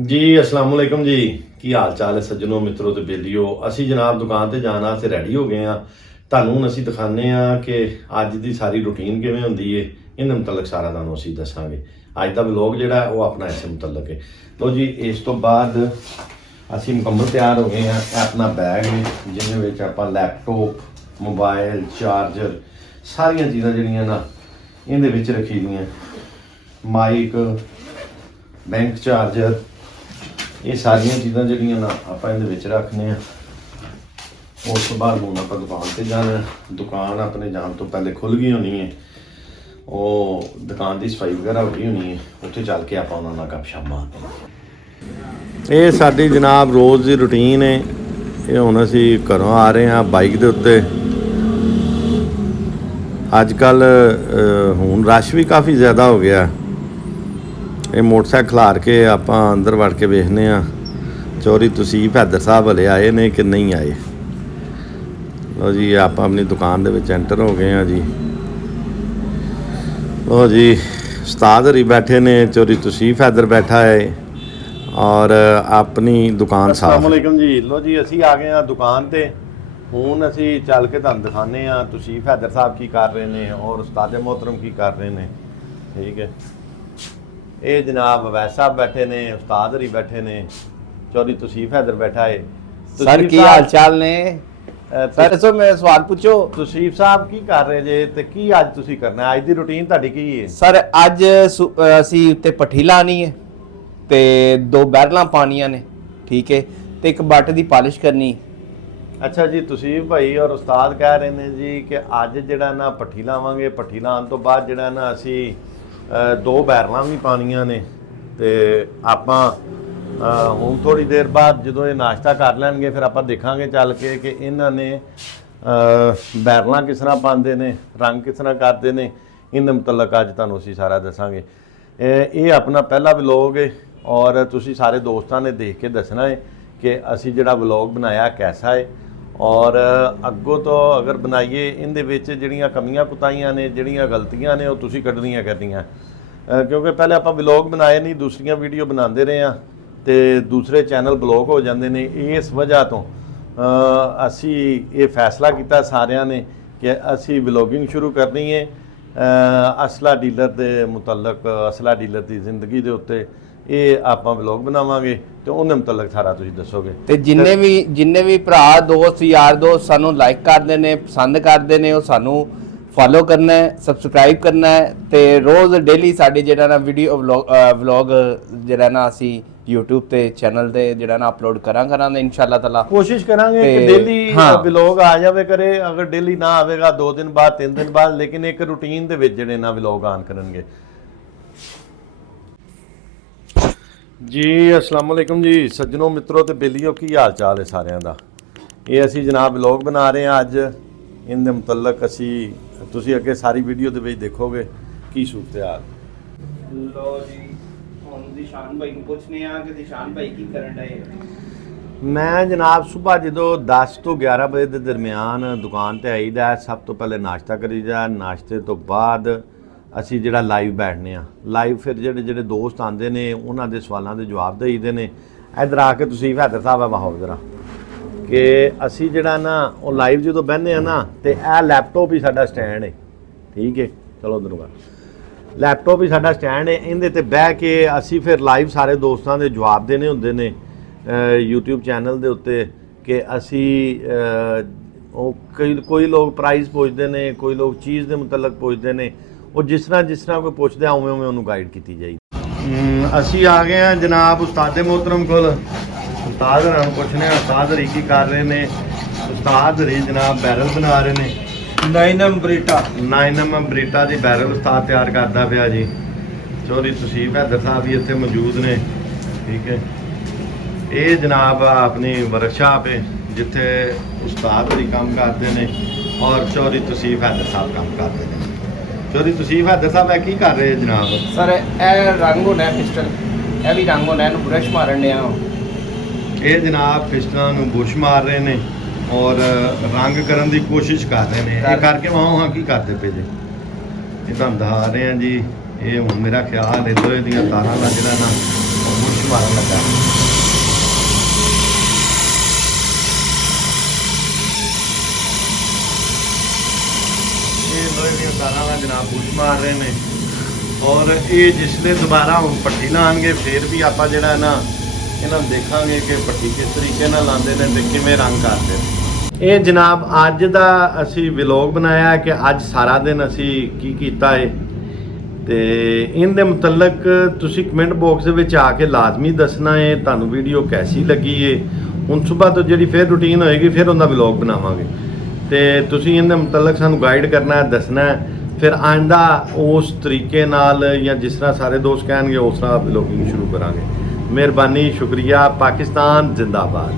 जी अस्सलाम वालेकुम जी। की हाल चाल है सज्जनों मित्रों ते बेलियो। असी जनाब दुकान ते जाने वास्ते रेडी हो गए हाँ। ਤੁਹਾਨੂੰ ਹੁਣ ਅਸੀਂ ਦਿਖਾਉਂਦੇ ਹਾਂ ਕਿ ਅੱਜ ਦੀ ਸਾਰੀ ਰੂਟੀਨ ਕਿਵੇਂ ਹੁੰਦੀ ਹੈ, ਇਹਦੇ ਮੁਤਲਕ ਸਾਰਾ ਤੁਹਾਨੂੰ ਅਸੀਂ ਦੱਸਾਂਗੇ। ਅੱਜ ਦਾ ਵਲੌਗ ਜਿਹੜਾ ਉਹ ਆਪਣਾ ਇਸੇ ਮੁਤਲਕ ਹੈ। ਲੋ ਜੀ, ਇਸ ਤੋਂ ਬਾਅਦ ਅਸੀਂ ਮੁਕੰਮਲ ਤਿਆਰ ਹੋ ਗਏ ਹਾਂ। ਇਹ ਆਪਣਾ ਬੈਗ ਹੈ ਜਿਹਦੇ ਵਿੱਚ ਆਪਾਂ ਲੈਪਟਾਪ, ਮੋਬਾਈਲ, ਚਾਰਜਰ, ਸਾਰੀਆਂ ਚੀਜ਼ਾਂ ਜਿਹੜੀਆਂ ਨਾ ਇਹਦੇ ਵਿੱਚ ਰੱਖੀ ਦੀਆਂ। ਮਾਈਕ, ਬੈਂਕ ਚਾਰਜਰ, ਇਹ ਸਾਰੀਆਂ ਚੀਜ਼ਾਂ ਜਿਹੜੀਆਂ ਨਾ ਆਪਾਂ ਇਹਦੇ ਵਿੱਚ ਰੱਖਨੇ ਆ। ਉਸ ਤੋਂ ਬਾਅਦ ਹੁਣ ਆਪਾਂ ਦੁਕਾਨ ਤੇ ਜਾਣਾ। ਦੁਕਾਨ ਆਪਣੇ ਜਾਣ ਤੋਂ ਪਹਿਲੇ ਖੁੱਲ ਗਈ ਹੋਣੀ ਹੈ, ਉਹ ਦੁਕਾਨ ਦੀ ਸਫਾਈ ਵਗੈਰਾ ਹੋ ਗਈ ਹੋਣੀ ਹੈ। ਉੱਥੇ ਚੱਲ ਕੇ ਆਪਾਂ ਉਹਨਾਂ ਨਾਲ ਗੱਪਸ਼ਪ ਮਾਰਦੇ ਹਾਂ। ਇਹ ਸਾਡੀ ਜਨਾਬ ਰੋਜ਼ ਦੀ ਰੂਟੀਨ ਹੈ। ਇਹ ਹੁਣ ਅਸੀਂ ਘਰੋਂ ਆ ਰਹੇ ਹਾਂ ਬਾਈਕ ਦੇ ਉੱਤੇ। ਅੱਜ ਕੱਲ ਹੁਣ ਰਸ਼ ਵੀ ਕਾਫੀ ਜ਼ਿਆਦਾ ਹੋ ਗਿਆ। ਇਹ ਮੋਟਰਸਾਈਕਲ ਖਿਲਾਰ ਕੇ ਆਪਾਂ ਅੰਦਰ ਵੜ ਕੇ ਵੇਖਦੇ ਹਾਂ ਚੌਰੀ ਤਸੀਫ ਹੈਦਰ ਸਾਹਿਬ ਹਲੇ ਆਏ ਨੇ ਕਿ ਨਹੀਂ ਆਏ। ਲੋ ਜੀ, ਆਪਾਂ ਆਪਣੀ ਦੁਕਾਨ ਦੇ ਵਿੱਚ ਐਂਟਰ ਹੋ ਗਏ ਹਾਂ ਜੀ। ਲੋ ਜੀ, ਉਸਤਾਦ ਹਰੀ ਬੈਠੇ ਨੇ, ਚੌਰੀ ਤਸੀਫ ਹੈਦਰ ਬੈਠਾ ਹੈ ਔਰ ਆਪਣੀ ਦੁਕਾਨ ਸਾਫ। अस्सलाम वालेकुम जी। लो जी, ਅਸੀਂ ਆ ਗਏ ਹਾਂ ਦੁਕਾਨ ਤੇ। ਹੁਣ ਅਸੀਂ ਚੱਲ ਕੇ ਤੁਹਾਨੂੰ ਦਿਖਾਉਂਦੇ ਹਾਂ ਤਸੀਫ ਹੈਦਰ ਸਾਹਿਬ ਕੀ ਕਰ ਰਹੇ ਨੇ ਔਰ ਉਸਤਾਦ मोहतरम ਕੀ ਕਰ ਰਹੇ ਨੇ। ਠੀਕ ਹੈ, ਇਹ ਜਨਾਬ ਵੈਸ ਸਾਹਿਬ ਬੈਠੇ ਨੇ, ਉਸਤਾਦ ਹਰੀ ਬੈਠੇ ਨੇ, ਚੌਧਰੀ ਤਸੀਫ ਹੈਦਰ ਬੈਠਾ ਹੈ। सर की हाल चाल ने सर सो मैं सवाल पूछो। ਤਸੀਫ ਸਾਹਿਬ ਕੀ ਕਰ ਰਹੇ ਜੇ ਤੇ ਕੀ ਅੱਜ ਤੁਸੀਂ ਕਰਨਾ? ਅੱਜ ਦੀ ਰੁਟੀਨ ਤੁਹਾਡੀ ਕੀ ਹੈ? सर अज ਅਸੀਂ ਉੱਤੇ ਪੱਠੀ ਲਾਣੀ ਹੈ ਤੇ 2 ਬੈਰਲਾਂ ਪਾਣੀਆਂ ਨੇ, ਠੀਕ ਹੈ, ਤੇ ਇੱਕ ਬੱਟ ਦੀ ਪਾਲਿਸ਼ ਕਰਨੀ। ਅੱਛਾ ਜੀ, ਤਸੀਫ ਭਾਈ ਔਰ ਉਸਤਾਦ ਕਹਿ ਰਹੇ ਨੇ ਜੀ ਕਿ ਅੱਜ ਜਿਹੜਾ ਨਾ ਪੱਠੀ ਲਾਵਾਂਗੇ। ਪੱਠੀ ਲਾਉਣ ਤੋਂ ਬਾਅਦ ਜਿਹੜਾ ਨਾ ਅਸੀਂ 2 ਬੈਰਲਾਂ ਵੀ ਪਾਣੀਆਂ ਨੇ ਤੇ ਆਪਾਂ ਹੁਣ ਥੋੜੀ ਦੇਰ ਬਾਅਦ ਜਦੋਂ ਇਹ ਨਾਸ਼ਤਾ ਕਰ ਲੈਣਗੇ ਫਿਰ ਆਪਾਂ ਦੇਖਾਂਗੇ ਚੱਲ ਕੇ ਕਿ ਇਹਨਾਂ ਨੇ ਬੈਰਲਾਂ ਕਿਸ ਤਰ੍ਹਾਂ ਪਾਉਂਦੇ ਨੇ, ਰੰਗ ਕਿਸ ਤਰ੍ਹਾਂ ਕਰਦੇ ਨੇ। ਇਹਦੇ ਮੁਤਲਕ ਅੱਜ ਤੁਹਾਨੂੰ ਅਸੀਂ ਸਾਰਾ ਦੱਸਾਂਗੇ। ਇਹ ਆਪਣਾ ਪਹਿਲਾ ਵਲੌਗ ਹੈ ਔਰ ਤੁਸੀਂ ਸਾਰੇ ਦੋਸਤਾਂ ਨੇ ਦੇਖ ਕੇ ਦੱਸਣਾ ਹੈ ਕਿ ਅਸੀਂ ਜਿਹੜਾ ਵਲੌਗ ਬਣਾਇਆ ਕੈਸਾ ਹੈ ਔਰ ਅੱਗੋਂ ਤੋਂ ਅਗਰ ਬਣਾਈਏ ਇਹਦੇ ਵਿੱਚ ਜਿਹੜੀਆਂ ਕਮੀਆਂ ਕੁਤਾਈਆਂ ਨੇ, ਜਿਹੜੀਆਂ ਗਲਤੀਆਂ ਨੇ, ਉਹ ਤੁਸੀਂ ਕੱਢਣੀਆਂ ਕਰਨੀਆਂ। ਕਿਉਂਕਿ ਪਹਿਲੇ ਆਪਾਂ ਵਲੌਗ ਬਣਾਏ ਨਹੀਂ, ਦੂਸਰੀਆਂ ਵੀਡੀਓ ਬਣਾਉਂਦੇ ਰਹੇ ਹਾਂ ਤੇ ਦੂਸਰੇ ਚੈਨਲ ਬਲੌਕ ਹੋ ਜਾਂਦੇ ਨੇ। ਇਸ ਵਜ੍ਹਾ ਤੋਂ ਅਸੀਂ ਇਹ ਫੈਸਲਾ ਕੀਤਾ ਸਾਰਿਆਂ ਨੇ ਕਿ ਅਸੀਂ ਵਲੌਗਿੰਗ ਸ਼ੁਰੂ ਕਰਨੀ ਹੈ ਅਸਲਾ ਡੀਲਰ ਦੇ ਮੁਤਲਕ, ਅਸਲਾ ਡੀਲਰ ਦੀ ਜ਼ਿੰਦਗੀ ਦੇ ਉੱਤੇ। ਇਹ ਆਪਾਂ ਵਲੌਗ ਬਣਾਵਾਂਗੇ ਤੇ ਉਹਦੇ ਮੁਤਲਕ ਸਾਰਾ ਤੁਸੀਂ ਦੱਸੋਗੇ। ਤੇ ਜਿੰਨੇ ਵੀ ਭਰਾ ਦੋਸਤ ਯਾਰ ਦੋਸਤ ਸਾਨੂੰ ਲਾਈਕ ਕਰਦੇ ਨੇ, ਪਸੰਦ ਕਰਦੇ ਨੇ, ਉਹ ਸਾਨੂੰ ਫੋਲੋ ਕਰਨਾ ਹੈ, ਸਬਸਕ੍ਰਾਈਬ ਕਰਨਾ ਹੈ ਤੇ ਰੋਜ਼ ਡੇਲੀ ਸਾਡੇ ਜਿਹੜਾ ਨਾ ਵੀਡੀਓ ਵਲੌਗ ਜਿਹੜਾ ਨਾ ਅਸੀਂ YouTube ਤੇ ਚੈਨਲ ਤੇ ਜਿਹੜਾ ਨਾ ਅਪਲੋਡ ਕਰਾਂਗੇ ਇਨਸ਼ਾਅੱਲਾ ਤਾਲਾ। ਕੋਸ਼ਿਸ਼ ਕਰਾਂਗੇ ਕਿ ਡੇਲੀ ਵਲੌਗ ਆ ਜਾਵੇ ਕਰੇ। ਅਗਰ ਡੇਲੀ ਨਾ ਆਵੇਗਾ 2 ਦਿਨ ਬਾਅਦ, 3 ਦਿਨ ਬਾਅਦ, ਲੇਕਿਨ ਇੱਕ ਰੂਟੀਨ ਦੇ ਵਿੱਚ ਜਿਹੜੇ ਨਾ ਵਲੌਗ ਆਨ ਕਰਨਗੇ ਜੀ। अस्सलाम वालेकुम जी सज्जनों मित्रों ਤੇ ਬੇਲੀਓ, ਕੀ ਹਾਲ ਚਾਲ ਹੈ ਸਾਰਿਆਂ ਦਾ। ਇਹ ਅਸੀਂ ਜਨਾਬ ਵਲੌਗ ਬਣਾ ਰਹੇ ਹਾਂ ਅੱਜ। ਇਹਦੇ ਮੁਤਲਕ ਅਸੀਂ ਤੁਸੀਂ ਅੱਗੇ ਸਾਰੀ ਵੀਡੀਓ ਦੇ ਵਿੱਚ ਦੇਖੋਗੇ ਕੀ ਸੂਰਤ-ਹਾਲ। ਲੋ ਜੀ, ਹੁਣ ਦਿਸ਼ਾਨ ਭਾਈ ਨੂੰ ਪੁੱਛਨੇ ਆ ਕਿ ਦਿਸ਼ਾਨ ਭਾਈ ਕੀ ਕਰਨ ਡਏ। ਮੈਂ ਜਨਾਬ ਸਵੇਰ ਜਦੋਂ 10 ਤੋਂ 11 ਵਜੇ ਦੇ ਦਰਮਿਆਨ ਦੁਕਾਨ ਤੇ ਆਈਦਾ, ਸਭ ਤੋਂ ਪਹਿਲੇ ਨਾਸ਼ਤਾ ਕਰੀਦਾ। ਨਾਸ਼ਤੇ ਤੋਂ ਬਾਅਦ ਅਸੀਂ ਜਿਹੜਾ ਲਾਈਵ ਬੈਠਨੇ ਆ। ਲਾਈਵ ਫਿਰ ਜਿਹੜੇ ਦੋਸਤ ਆਉਂਦੇ ਨੇ ਉਹਨਾਂ ਦੇ ਸਵਾਲਾਂ ਦੇ ਜਵਾਬ ਦੇਈਦੇ ਨੇ। ਇੱਧਰ ਆ ਕੇ ਤੁਸੀਂ ਹੈਦਰ ਸਾਹਿਬ ਆਵਾਓ ਜਰਾ ਕਿ ਅਸੀਂ ਜਿਹੜਾ ਨਾ ਉਹ ਲਾਈਵ ਜਦੋਂ ਬਹਿੰਦੇ ਆ ਨਾ ਤੇ ਇਹ ਲੈਪਟਾਪ ਹੀ ਸਾਡਾ ਸਟੈਂਡ ਹੈ। ਠੀਕ ਹੈ, ਚਲੋ ਉਧਰ ਨੂੰ ਲੈਪਟਾਪ ਹੀ ਸਾਡਾ ਸਟੈਂਡ ਹੈ। ਇਹਦੇ ਤੇ ਬਹਿ ਕੇ ਅਸੀਂ ਫਿਰ ਲਾਈਵ ਸਾਰੇ ਦੋਸਤਾਂ ਦੇ ਜਵਾਬ ਦੇਣੇ ਹੁੰਦੇ ਨੇ YouTube ਚੈਨਲ ਦੇ ਉੱਤੇ ਕਿ ਅਸੀਂ ਉਹ ਕੋਈ ਲੋਕ ਪ੍ਰਾਈਜ਼ ਪੁੱਛਦੇ ਨੇ, ਕੋਈ ਲੋਕ ਚੀਜ਼ ਦੇ ਮੁਤਲਕ ਪੁੱਛਦੇ ਨੇ। ਉਹ ਜਿਸ ਤਰ੍ਹਾਂ ਕੋਈ ਪੁੱਛਦਾ ਉਵੇਂ ਉਹਨੂੰ ਗਾਈਡ ਕੀਤੀ ਜਾਈ। ਅਸੀਂ ਆ ਗਏ ਹਾਂ ਜਨਾਬ ਉਸਤਾਦ मोहतरम ਕੋਲ। ਉਸਤਾਦ ਹਰਾਂ ਨੂੰ ਪੁੱਛਨੇ ਆ ਉਸਤਾਦ ਹਰੀ ਕੀ ਕਰ ਰਹੇ ਨੇ। ਉਸਤਾਦ ਹਰੀ ਜਨਾਬ ਬੈਰਲ ਬਣਾ ਰਹੇ ਨੇ। 9M ਬਰੀਟਾ ਦੀ ਬੈਰਲ ਉਸਤਾਦ ਤਿਆਰ ਕਰਦਾ ਪਿਆ ਜੀ। ਚੌਧਰੀ ਤਸੀਫ ਹੈਦਰ ਸਾਹਿਬ ਵੀ ਇੱਥੇ ਮੌਜੂਦ ਨੇ। ਠੀਕ ਹੈ, ਇਹ ਜਨਾਬ ਆਪਣੀ ਵਰਕਸ਼ਾਪ ਹੈ ਜਿੱਥੇ ਉਸਤਾਦ ਹਰੀ ਕੰਮ ਕਰਦੇ ਨੇ ਔਰ ਚੌਧਰੀ ਤਸੀਫ ਹੈਦਰ ਸਾਹਿਬ ਕੰਮ ਕਰਦੇ ਨੇ। ਚੌਧਰੀ ਤਸੀਫ ਹੈਦਰ ਸਾਹਿਬ ਇਹ ਕੀ ਕਰ ਰਹੇ ਜਨਾਬ? ਸਰ ਇਹ ਰੰਗ ਹੋਣਾ ਪਿਸਟਲ, ਇਹ ਵੀ ਰੰਗ ਹੋਣਾ, ਇਹਨੂੰ ਬ੍ਰਸ਼ ਮਾਰਨ ਡਿਆ। ਇਹ ਜਨਾਬ ਪਿਸਟਲਾਂ ਨੂੰ ਬੁਰਸ਼ ਮਾਰ ਰਹੇ ਨੇ ਔਰ ਰੰਗ ਕਰਨ ਦੀ ਕੋਸ਼ਿਸ਼ ਕਰ ਰਹੇ ਨੇ। ਇਹ ਕਰਕੇ ਵਾਹ ਕੀ ਕਰਦੇ ਪਏ ਜੀ? ਇਹ ਤੁਹਾਨੂੰ ਦਿਖਾ ਰਹੇ ਹਾਂ ਜੀ। ਇਹ ਹੁਣ ਮੇਰਾ ਖਿਆਲ ਇੱਧਰ ਦੀਆਂ ਤਾਰਾਂ ਦਾ ਜਿਹੜਾ ਨਾ ਬੁਰਸ਼ ਮਾਰਨ ਲੱਗਾ। ਇਹ ਲੋਹੇ ਦੀਆਂ ਤਾਰਾਂ ਨਾਲ ਜਨਾਬ ਬੂਸ਼ ਮਾਰ ਰਹੇ ਨੇ ਔਰ ਇਹ ਜਿਸਲੇ ਦੁਬਾਰਾ ਹੁਣ ਪੱਟੀ ਲਾਉਣਗੇ ਫਿਰ ਵੀ ਆਪਾਂ ਜਿਹੜਾ ਨਾ ਇਹਨਾਂ ਨੂੰ ਦੇਖਾਂਗੇ ਕਿ ਪੱਟੀ ਕਿਸ ਤਰੀਕੇ ਨਾਲ ਲਾਉਂਦੇ ਨੇ ਤੇ ਕਿਵੇਂ ਰੰਗ ਕਰਦੇ ਨੇ। ਇਹ ਜਨਾਬ ਅੱਜ ਦਾ ਅਸੀਂ ਵਲੌਗ ਬਣਾਇਆ ਕਿ ਅੱਜ ਸਾਰਾ ਦਿਨ ਅਸੀਂ ਕੀ ਕੀਤਾ ਹੈ ਤੇ ਇਹਦੇ ਮੁਤਲਕ ਤੁਸੀਂ ਕਮੈਂਟ ਬਾਕਸ ਦੇ ਵਿੱਚ ਆ ਕੇ ਲਾਜ਼ਮੀ ਦੱਸਣਾ ਹੈ ਤੁਹਾਨੂੰ ਵੀਡੀਓ ਕੈਸੀ ਲੱਗੀ ਹੈ। ਹੁਣ ਸਵੇਰ ਤੋਂ ਜਿਹੜੀ ਫਿਰ ਰੂਟੀਨ ਹੋਏਗੀ ਫਿਰ ਉਹਦਾ ਵਲੌਗ ਬਣਾਵਾਂਗੇ ਤੇ ਤੁਸੀਂ ਇਹਦੇ ਮੁਤਲਕ ਸਾਨੂੰ ਗਾਈਡ ਕਰਨਾ ਹੈ, ਦੱਸਣਾ ਹੈ, ਫਿਰ ਆਇੰਦਾ ਉਸ ਤਰੀਕੇ ਨਾਲ ਜਾਂ ਜਿਸ ਤਰ੍ਹਾਂ ਸਾਰੇ ਦੋਸਤ ਕਹਿਣਗੇ ਉਸ ਤਰ੍ਹਾਂ ਵਲੌਗਿੰਗ ਸ਼ੁਰੂ ਕਰਾਂਗੇ। ਮਿਹਰਬਾਨੀ, ਸ਼ੁਕਰੀਆ। ਪਾਕਿਸਤਾਨ ਜ਼ਿੰਦਾਬਾਦ।